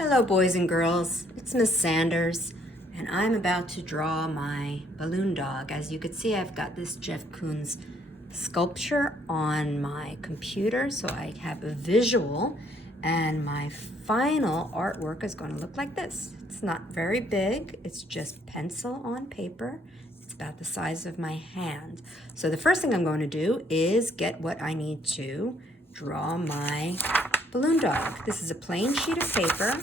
Hello boys and girls, it's Miss Sanders and I'm about to draw my balloon dog. As you can see, I've got this Jeff Koons sculpture on my computer so I have a visual, and my final artwork is going to look like this. It's not very big, it's just pencil on paper. It's about the size of my hand. So the first thing I'm going to do is get what I need to draw my balloon dog. This is a plain sheet of paper.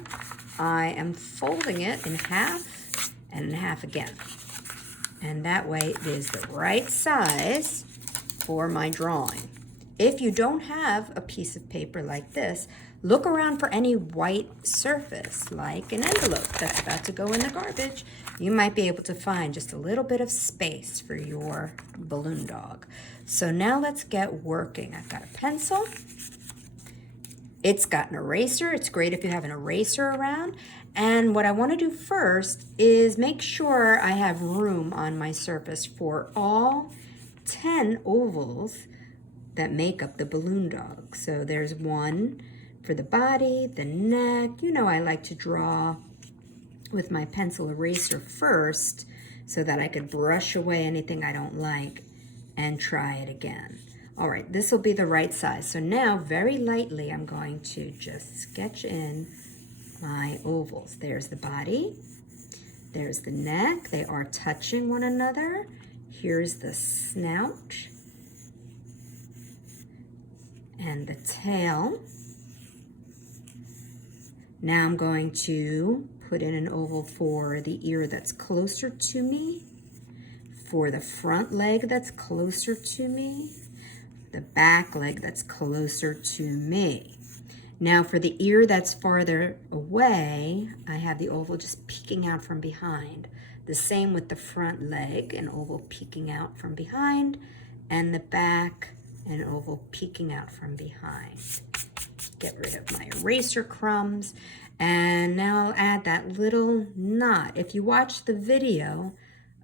I am folding it in half and in half again. And that way it is the right size for my drawing. If you don't have a piece of paper like this, look around for any white surface, like an envelope that's about to go in the garbage. You might be able to find just a little bit of space for your balloon dog. So now let's get working. I've got a pencil. It's got an eraser. It's great if you have an eraser around. And what I want to do first is make sure I have room on my surface for all 10 ovals that make up the balloon dog. So there's one for the body, the neck. You know, I like to draw with my pencil eraser first so that I could brush away anything I don't like and try it again. All right, this will be the right size. So now very lightly, I'm going to just sketch in my ovals. There's the body, there's the neck. They are touching one another. Here's the snout and the tail. Now I'm going to put in an oval for the ear that's closer to me, for the front leg that's closer to me, the back leg that's closer to me. Now for the ear that's farther away, I have the oval just peeking out from behind. The same with the front leg, an oval peeking out from behind, and the back, an oval peeking out from behind. Get rid of my eraser crumbs, and now I'll add that little knot. If you watch the video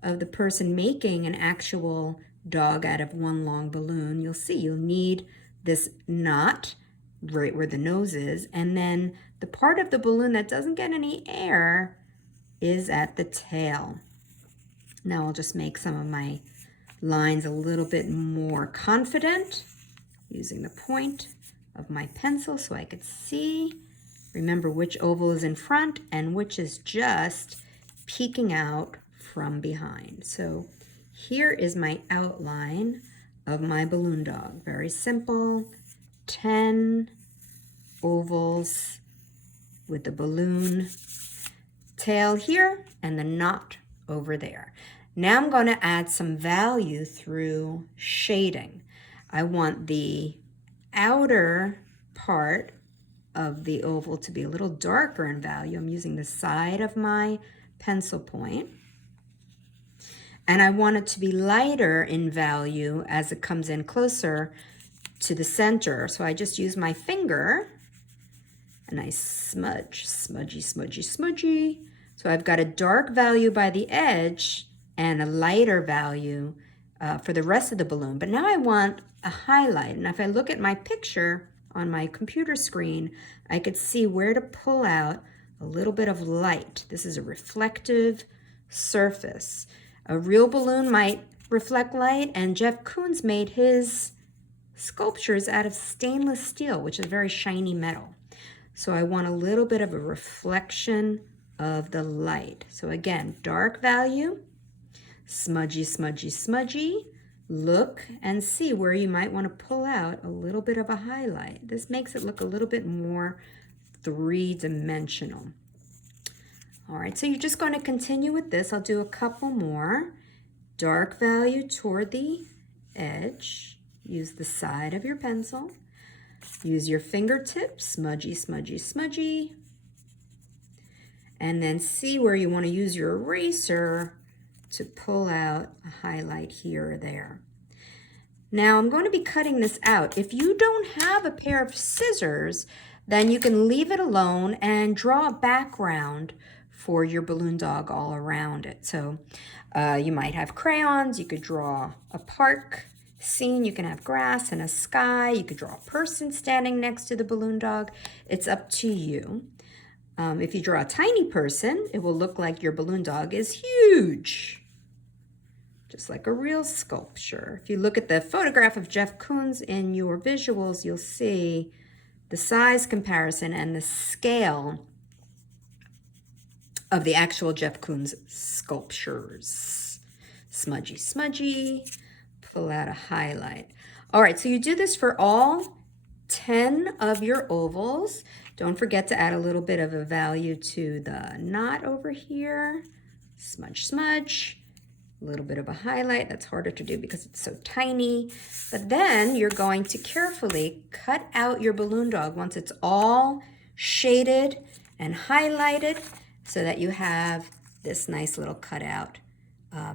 of the person making an actual dog out of one long balloon, you'll see you'll need this knot right where the nose is, and then the part of the balloon that doesn't get any air is at the tail. Now I'll just make some of my lines a little bit more confident using the point of my pencil so I could see. Remember which oval is in front and which is just peeking out from behind. So here is my outline of my balloon dog. Very simple, 10 ovals with the balloon tail here and the knot over there. Now I'm going to add some value through shading. I want the outer part of the oval to be a little darker in value. I'm using the side of my pencil point. And I want it to be lighter in value as it comes in closer to the center. So I just use my finger and I smudge, smudgy, smudgy, smudgy. So I've got a dark value by the edge and a lighter value for the rest of the balloon. But now I want a highlight. And if I look at my picture on my computer screen, I could see where to pull out a little bit of light. This is a reflective surface. A real balloon might reflect light, and Jeff Koons made his sculptures out of stainless steel, which is very shiny metal. So I want a little bit of a reflection of the light. So again, dark value, smudgy, smudgy, smudgy. Look and see where you might want to pull out a little bit of a highlight. This makes it look a little bit more three-dimensional. All right, so you're just going to continue with this. I'll do a couple more. Dark value toward the edge. Use the side of your pencil. Use your fingertips, smudgy, smudgy, smudgy. And then see where you want to use your eraser to pull out a highlight here or there. Now I'm going to be cutting this out. If you don't have a pair of scissors, then you can leave it alone and draw a background for your balloon dog all around it. So you might have crayons, you could draw a park scene, you can have grass and a sky, you could draw a person standing next to the balloon dog. It's up to you. If you draw a tiny person, it will look like your balloon dog is huge, just like a real sculpture. If you look at the photograph of Jeff Koons in your visuals, you'll see the size comparison and the scale of the actual Jeff Koons sculptures. Smudgy, smudgy, pull out a highlight. All right, so you do this for all 10 of your ovals. Don't forget to add a little bit of a value to the knot over here. Smudge, smudge. A little bit of a highlight. That's harder to do because it's so tiny. But then you're going to carefully cut out your balloon dog once it's all shaded and highlighted so that you have this nice little cutout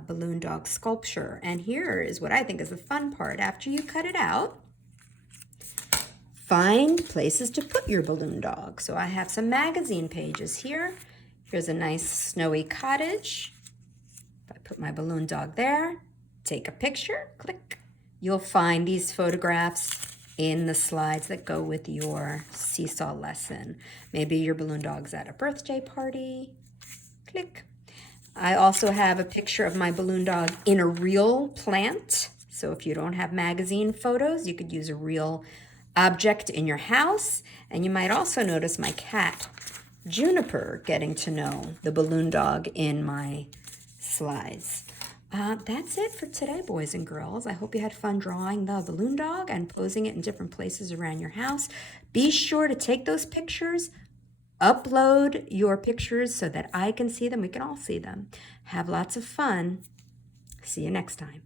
balloon dog sculpture. And here is what I think is the fun part. After you cut it out, find places to put your balloon dog. So I have some magazine pages here. Here's a nice snowy cottage. If I put my balloon dog there, take a picture, click. You'll find these photographs in the slides that go with your seesaw lesson. Maybe your balloon dog's at a birthday party, click. I also have a picture of my balloon dog in a real plant. So if you don't have magazine photos, you could use a real object in your house. And you might also notice my cat, Juniper, getting to know the balloon dog in my slides. That's it for today, boys and girls. I hope you had fun drawing the balloon dog and posing it in different places around your house. Be sure to take those pictures, upload your pictures so that I can see them. We can all see them. Have lots of fun. See you next time.